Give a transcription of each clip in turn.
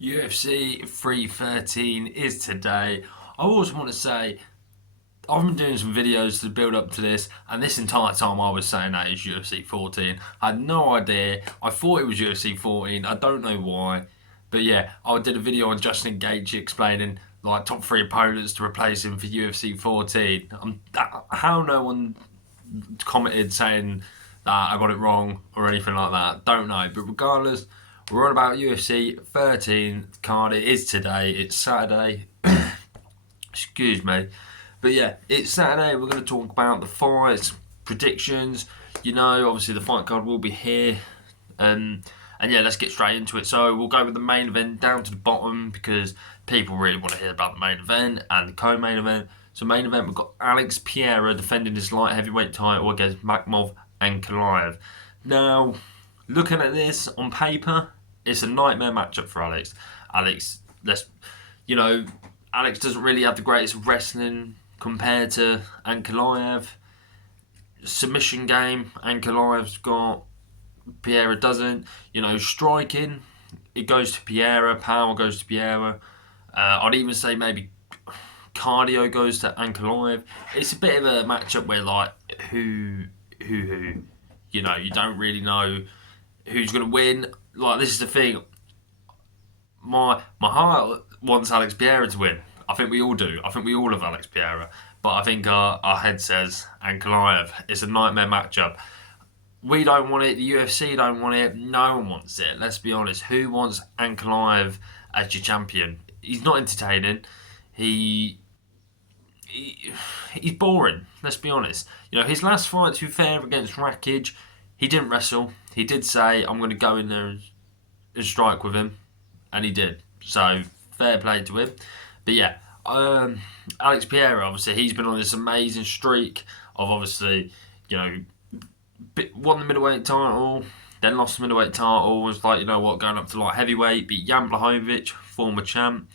UFC 313 is today. I always want to say, I've been doing some videos to build up to this, and this entire time I was saying that it's UFC 14. I had no idea. I thought it was UFC 14. I don't know why. But yeah, I did a video on Justin Gaethje explaining like top three opponents to replace him for UFC 14. How no one commented saying that I got it wrong or anything like that. Don't know. But regardless, we're on about UFC 13 card. It is today. It's Saturday. Excuse me. But yeah, it's Saturday. We're going to talk about the fights, predictions. You know, obviously the fight card will be here. And yeah, let's get straight into it. So we'll go with the main event down to the bottom because people really want to hear about the main event and the co-main event. So main event, we've got Alex Pereira defending his light heavyweight title against Makhmov Ankalaev. Now, looking at this on paper, it's a nightmare matchup for Alex. Alex, let's, you know, Alex doesn't really have the greatest wrestling compared to Ankalaev. Submission game, Ankalaev's got. Pereira doesn't. You know, striking, it goes to Pereira. Power goes to Pereira. I'd even say maybe cardio goes to Ankalaev. It's a bit of a matchup where like who. You know, you don't really know who's going to win. Like this is the thing. My heart wants Alex Pereira to win. I think we all do. I think we all have Alex Pereira. But I think our head says Ankalaev. It's a nightmare matchup. We don't want it. The UFC don't want it. No one wants it. Let's be honest. Who wants Ankalaev as your champion? He's not entertaining. He he's boring. Let's be honest. You know his last fight, to be fair, against Rakic, he didn't wrestle. He did say, "I'm going to go in there and strike with him," and he did. So fair play to him. But yeah, Alex Pereira, obviously, he's been on this amazing streak of obviously, you know, won the middleweight title, then lost the middleweight title. Was like, you know what, going up to light heavyweight, beat Jan Blachowicz, former champ.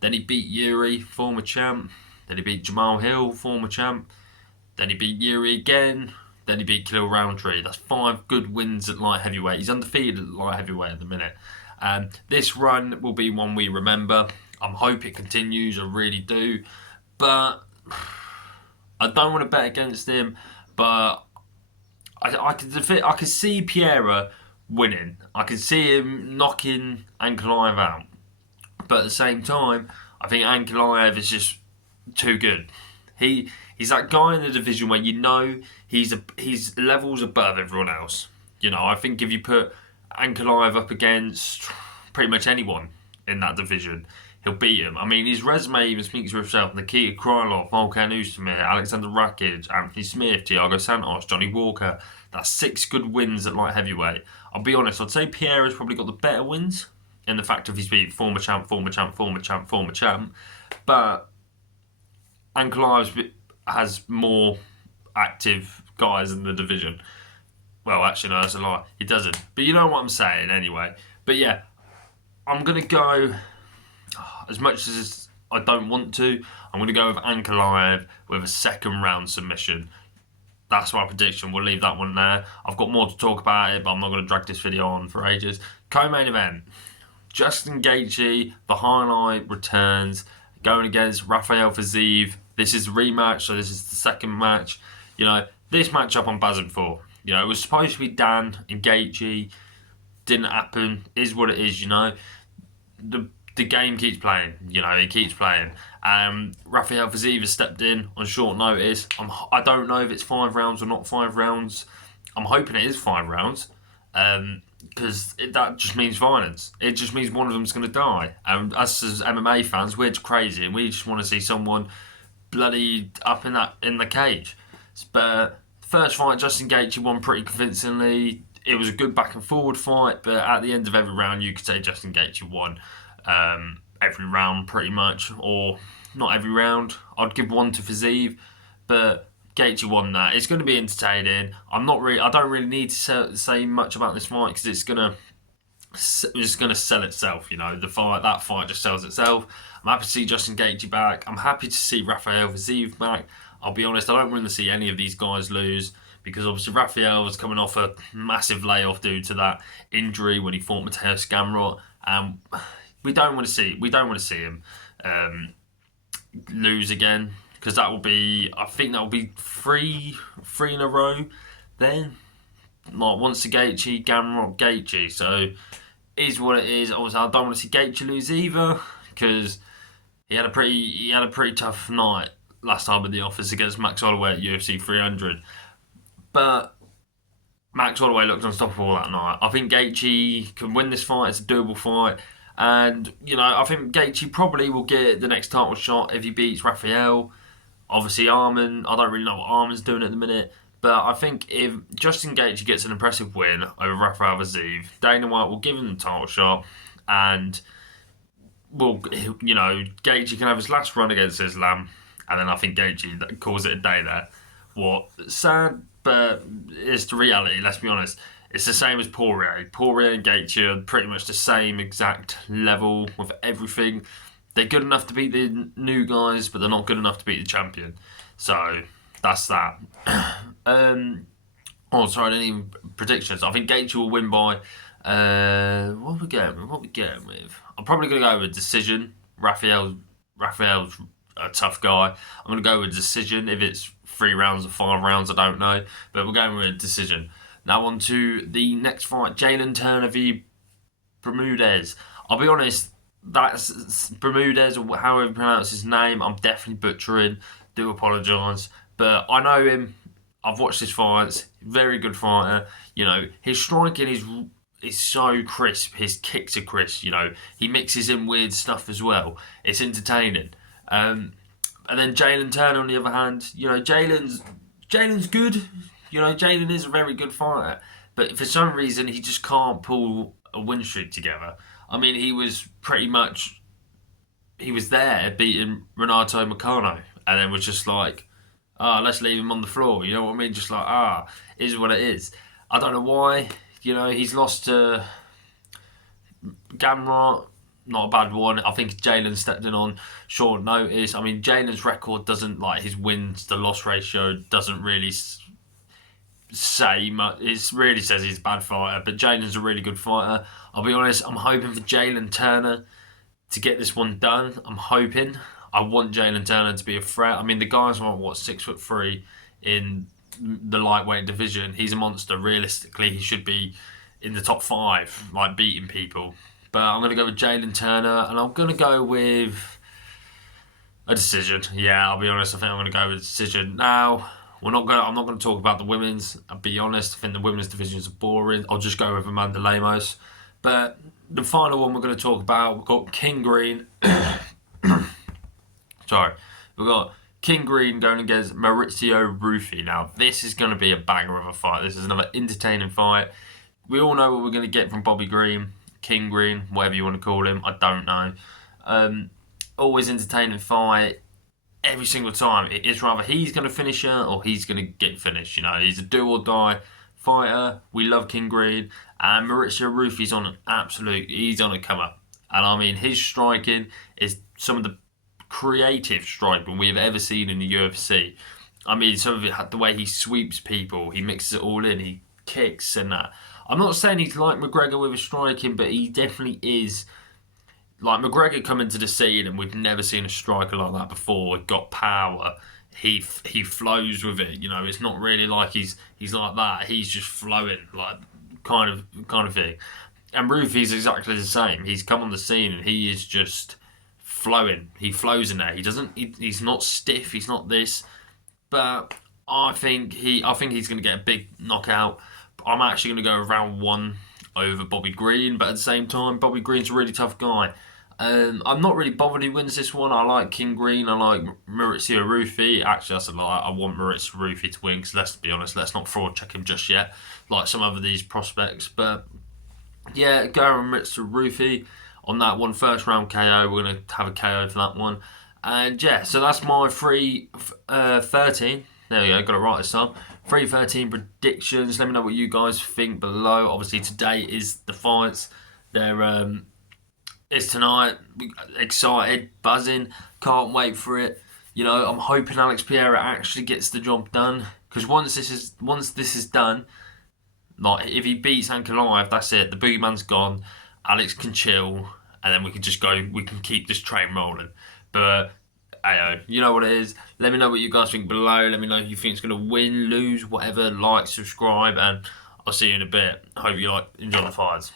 Then he beat Yuri, former champ. Then he beat Jamal Hill, former champ. Then he beat Yuri again. Then he beat Khalil Roundtree. That's 5 good wins at light heavyweight. He's undefeated at light heavyweight at the minute. This run will be one we remember. I hope it continues. I really do. But I don't want to bet against him. But I can see Pereira winning. I can see him knocking Ankalaev out. But at the same time, I think Ankalaev is just too good. He's that guy in the division where you know he's levels above everyone else. You know, I think if you put Ankalaev up against pretty much anyone in that division, he'll beat him. I mean, his resume even speaks for itself. Nikita Krylov, Volkan Oezdemir, Alexander Rakic, Anthony Smith, Thiago Santos, Johnny Walker. That's 6 good wins at light heavyweight. I'll be honest, I'd say Pereira's probably got the better wins in the fact of he's beat former champ, former champ, former champ, former champ. But Ankalaev has more active guys in the division. Well, actually, no, that's a lie. He doesn't. But you know what I'm saying anyway. But yeah, I'm going to go, as much as I don't want to, I'm going to go with Ankalaev with a second round submission. That's my prediction. We'll leave that one there. I've got more to talk about it, but I'm not going to drag this video on for ages. Co-main event. Justin Gaethje, the highlight, returns, going against Rafael Fiziev. This is the rematch, so this is the second match. You know, this matchup I'm buzzing for. You know, it was supposed to be Dan and Gaethje. Didn't happen. Is what it is, you know. The game keeps playing. You know, it keeps playing. Rafael Fiziev has stepped in on short notice. I don't know if it's 5 rounds or not 5 rounds. I'm hoping it is 5 rounds. Because that just means violence. It just means one of them's going to die. And us as MMA fans, we're just crazy and we just want to see someone bloody up in the cage. But first fight, Justin Gaethje won pretty convincingly. It was a good back and forward fight, but at the end of every round, you could say Justin Gaethje won every round pretty much, or not every round. I'd give one to Fiziev, but Gaethje won that. It's going to be entertaining. I don't really need to say much about this fight because it's going to sell itself. You know, that fight just sells itself. I'm happy to see Justin Gaethje back. I'm happy to see Rafael Fiziev back. I'll be honest, I don't want to see any of these guys lose because obviously Rafael was coming off a massive layoff due to that injury when he fought Mateusz Gamrot. we don't want to see him lose again, because that will be, I think that will be three in a row. Then like once the Gaethje, Gamrot, Gaethje. So is what it is. Obviously, I don't want to see Gaethje lose either, because he had a pretty tough night last time in the office against Max Holloway at UFC 300. But Max Holloway looked unstoppable that night. I think Gaethje can win this fight. It's a doable fight. And, I think Gaethje probably will get the next title shot if he beats Rafael. Obviously, Arman, I don't really know what Arman's doing at the minute. But I think if Justin Gaethje gets an impressive win over Rafael Fiziev, Dana White will give him the title shot. And, Gaethje can have his last run against Islam. And then I think Gaethje calls it a day there. What? Sad, but it's the reality, let's be honest. It's the same as Poirier. Poirier and Gaethje are pretty much the same exact level with everything. They're good enough to beat the new guys, but they're not good enough to beat the champion. So, that's that. Sorry, I didn't even predictions. I think Gaethje will win by... what are we going with? I'm probably going to go with decision. Rafael's a tough guy. I'm going to go with decision. If it's 3 rounds or 5 rounds, I don't know. But we're going with a decision. Now on to the next fight, Jalen Turner v Bermudez. I'll be honest, that's Bermudez, or however you pronounce his name. I'm definitely butchering. Do apologise. But I know him. I've watched his fights. Very good fighter. His striking is so crisp. His kicks are crisp. He mixes in weird stuff as well. It's entertaining. And then Jalen Turner, on the other hand, Jalen's good. Jalen is a very good fighter, but for some reason he just can't pull a win streak together. I mean, he was there beating Renato Moicano, and then was just like, let's leave him on the floor. You know what I mean? Just like, is what it is. I don't know why. He's lost to Gamrot. Not a bad one. I think Jalen stepped in on short notice. I mean, Jalen's record doesn't, like, his wins to loss ratio doesn't really say much. It really says he's a bad fighter, but Jalen's a really good fighter. I'll be honest, I'm hoping for Jalen Turner to get this one done. I want Jalen Turner to be a threat. I mean, the guy's 6'3" in the lightweight division. He's a monster. Realistically, he should be in the top 5, like beating people. But I'm going to go with Jalen Turner, and I'm going to go with a decision. Yeah, I'll be honest. I think I'm going to go with a decision. Now, I'm not going to talk about the women's. I'll be honest. I think the women's divisions are boring. I'll just go with Amanda Lemos. But the final one we're going to talk about, we've got King Green. Sorry. We've got King Green going against Maurizio Ruffi. Now, this is going to be a banger of a fight. This is another entertaining fight. We all know what we're going to get from Bobby Green. King Green, whatever you want to call him, I don't know. Always entertaining fight every single time. It's rather he's going to finish her or he's going to get finished. He's a do or die fighter. We love King Green, and Maurizio Ruffi's he's on a come up. And I mean, his striking is some of the creative striking we have ever seen in the UFC. I mean, some of it, the way he sweeps people, he mixes it all in, he kicks and that. I'm not saying he's like McGregor with his striking, but he definitely is. Like McGregor coming to the scene, and we've never seen a striker like that before. Got power. He flows with it. It's not really like he's like that. He's just flowing, like kind of thing. And Ruffi's exactly the same. He's come on the scene and he is just flowing. He flows in there. He's not stiff. He's not this. But I think he's going to get a big knockout. I'm actually going to go round 1 over Bobby Green, but at the same time, Bobby Green's a really tough guy. I'm not really bothered who wins this one. I like King Green. I like Maurizio Ruffi. Actually, that's a lie. I want Maurizio Ruffi to win, because let's be honest, let's not fraud check him just yet, like some of these prospects. But yeah, go on Maurizio Ruffi on that one. First round KO. We're going to have a KO for that one. And yeah, so that's my 3-13. There we go, got it right this time. 3-13 predictions. Let me know what you guys think below. Obviously, today is the fights. It's tonight. Excited, buzzing. Can't wait for it. I'm hoping Alex Pereira actually gets the job done. Because once this is done, like if he beats Ankalaev, that's it. The boogeyman's gone. Alex can chill, and then we can just go. We can keep this train rolling. But ayo, you know what it is. Let me know what you guys think below. Let me know who you think is going to win, lose, whatever. Like, subscribe, and I'll see you in a bit. Hope you enjoy the fights.